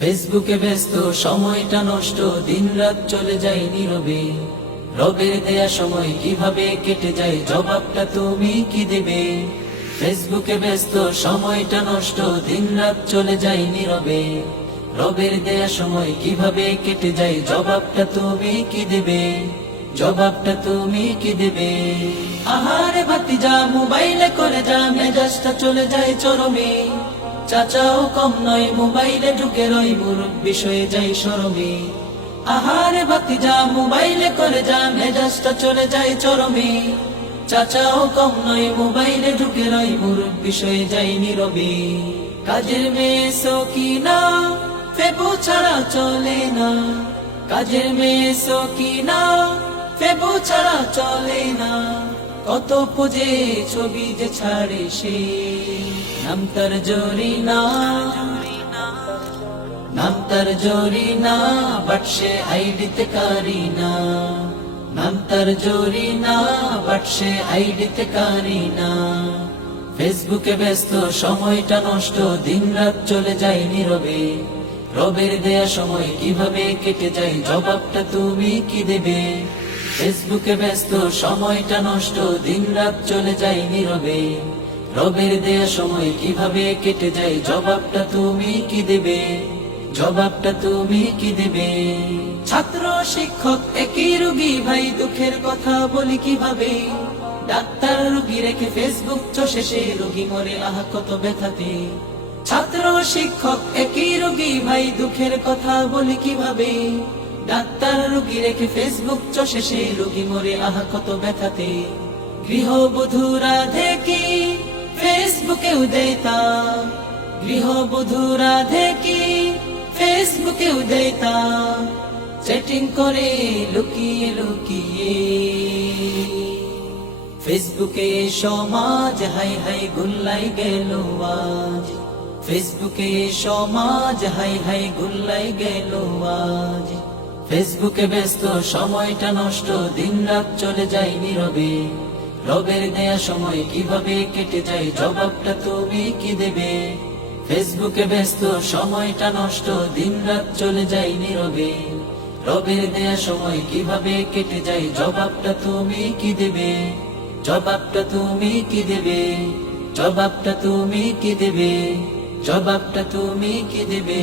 ফেসবুকে ব্যস্ত সময়টা নষ্ট, দিন রাত চলে যায় নীরবে। রবের দেয়া সময় কিভাবে কেটে যায়, জবাবটা তুমি কি দেবে? ফেসবুকে ব্যস্ত সময়টা নষ্ট, দিন রাত চলে যায় নীরবে। রবের দেয়া সময় কিভাবে কেটে যায়, জবাবটা তুমি কি দেবে? জবাবটা তুমি কি দেবে? আহারে ভাতিজা মোবাইলে করে যা, মেজাজটা চলে যায় চরমে। চাচাও কম নয়, মোবাইলে ঢুকে রই, মুরব্বি হয়ে যাই শরমে। আহারে ভাতিজা মোবাইলে করে যা, মেজাজটা চলে যায় চরমে। চাচাও কম নয়, মোবাইলে ঢুকে রই, মুরব্বি হয়ে যাই নীরবে। কাজের মেয়ে সকিনা ফেবু ছাড়া চলে না, কাজের মেয়ে সকিনা ফেবু ছাড়া চলে না। কত পুজে ছবি যে ছাড়ে সে, নাম তার জরিনা, নাম তার জরিনা, বাট সে আইডিতে কারিনা। নাম তার জরিনা, বাট সে আইডিতে কারিনা। ফেসবুকে ব্যস্ত সময়টা নষ্ট, দিন রাত চলে যায় নীরবে। রবের দেয়া সময় কিভাবে কেটে যায়, জবাবটা তুমি কি দেবে? ফেসবুকে ব্যস্ত সময়টা নষ্ট, দিন রাত চলে যায় নীরবে। রবের দেয়া সময় কিভাবে কেটে যায়, জবাবটা তুমি কি দেবে? জবাবটা তুমি কি দেবে? ছাত্র শিক্ষক একই রোগী ভাই, দুঃখের কথা বলি কিভাবে? ডাক্তার রোগী রেখে ফেসবুক চষে সে, রোগী মরে আহা কত ব্যথাতে। ছাত্র শিক্ষক একই রোগী ভাই, দুঃখের কথা বলি কিভাবে? ডাক্তার রোগী রেখে ফেসবুক চষে সে, রোগী মরে আহা কত ব্যথাতে। গৃহবধূরা দেখি ফেসবুকেও দেতা, গৃহবধূরা দেখি ফেসবুকেও দেতা, চ্যাটিং করে লুকিয়ে লুকিয়ে। ফেসবুকে সমাজ হাই হাই গুল্লাই গেল আজ, ফেসবুকে সমাজ হাই হাই গুল্লাই গেল আজ। ফেসবুকে ব্যস্ত সময়টা নষ্ট, দিন রাত চলে যায় নীরবে। রবের দেয়া সময় কিভাবে কেটে যায়, জবাবটা তুমি কি দেবে? ফেসবুকে ব্যস্ত সময়টা নষ্ট, দিন রাত চলে যায় নীরবে। রবের দেয়া সময় কিভাবে কেটে যায়, জবাবটা তুমি কি দেবে? জবাবটা তুমি কি দেবে? জবাবটা তুমি কি দেবে? জবাবটা তুমি কি দেবে?